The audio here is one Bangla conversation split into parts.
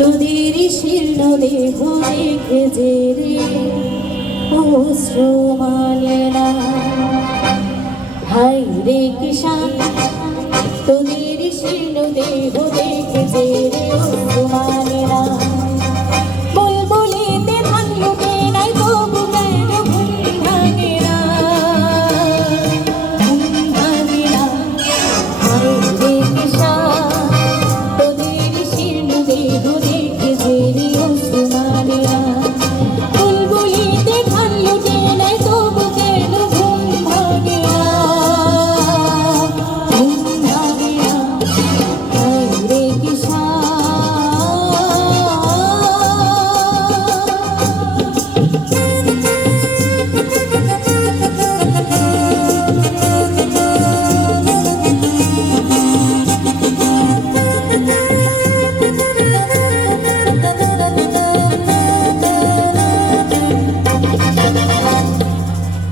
তোদের শীর্ণ দেহ রেখে যে রে অশ্রু মানে না। হাই রে কিষান তোদের শীর্ণ দেহ রেখে যে রে অশ্রু মানে না। বুলবুলিতে ধান লুটে নাই তবু কেন ঘুম ভাঙে না, ঘুম ভাঙে না। হাই রে কিষান তোদের শীর্ণ দেহ রেখে যে রে অশ্রু মানে না। বুলবুলিতে ধান লুটে নাই তবু কেন ঘুম ভাঙে না, ঘুম ভাঙে না। হাই রে কিষান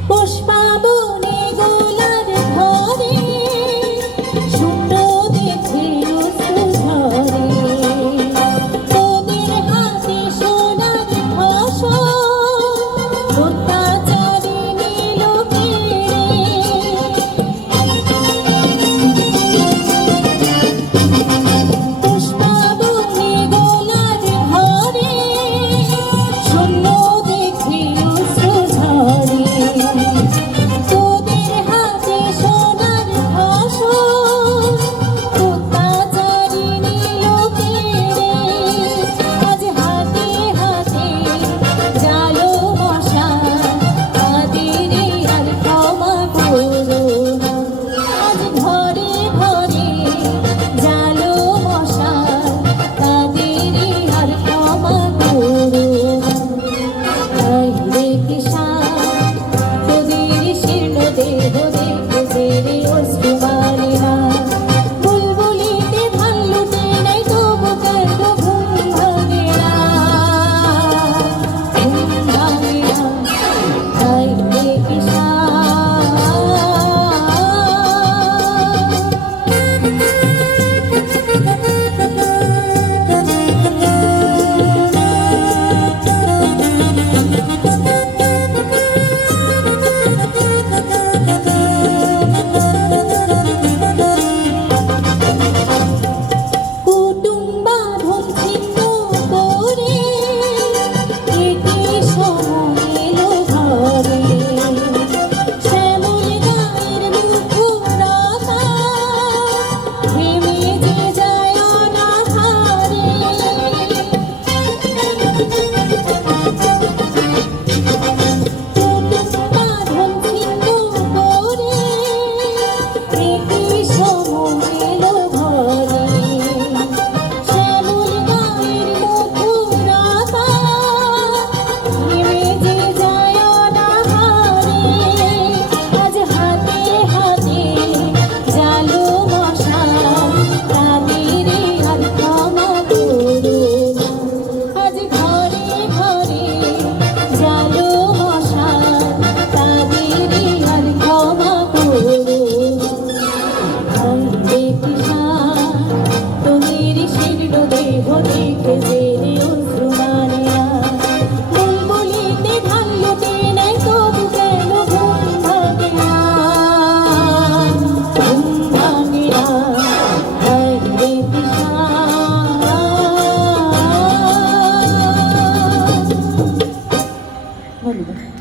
পুষ্পাবনে গোলার ঘরে শূন্য দেখে অশ্রু ঝরে। তোদের হাতে সোনার ফসল অত্যাচারী নিল কেড়ে। পুষ্পাবনে গোলার ঘরে শূন্য দেখে অশ্রু ঝরে। তোদের হাতে সোনার ফসল অত্যাচারী নিল কেড়ে। আজ হাতে হাতে জ্বালো মশাল তাদের আর ক্ষমা করো না। আজ ঘরে ঘরে জ্বালো মশাল তাদের আর ক্ষমা করো না। হাই রে কিষান তোদের শীর্ণ দেহ দেখে যে রে অশ্রু মানে না। বুলবুলিতে ধান লুটে নাই তবু কেন ঘুম ভাঙে না, ঘুম ভাঙে না। হাই রে কিষান কুটুম বাঁধন ছিন্ন করে এটি সময় এলো ঘরে। শ্যামল গায়ের মুখরতা ভেঙে যে যায় অনাহারে। কুটুম বাঁধন ছিন্ন করে এটি সময় এলো ঘরে। শ্যামল গায়ের মুখরতা ভেঙে যে যায় অনাহারে। আজ হাতে হাতে জ্বালো মশাল তাদের আর ক্ষমা করো না। আজ ঘরে ঘরে জ্বালো মশাল তাদের আর ক্ষমা করো না। হাই রে কিষান তোদের শীর্ণ দেহ দেখে যে রে অশ্রু মানে না। বুলবুলিতে ধান লুটে নাই তবু কেন ঘুম ভাঙে না, ঘুম ভাঙে না। হাই রে কিষান ধন্যবাদ।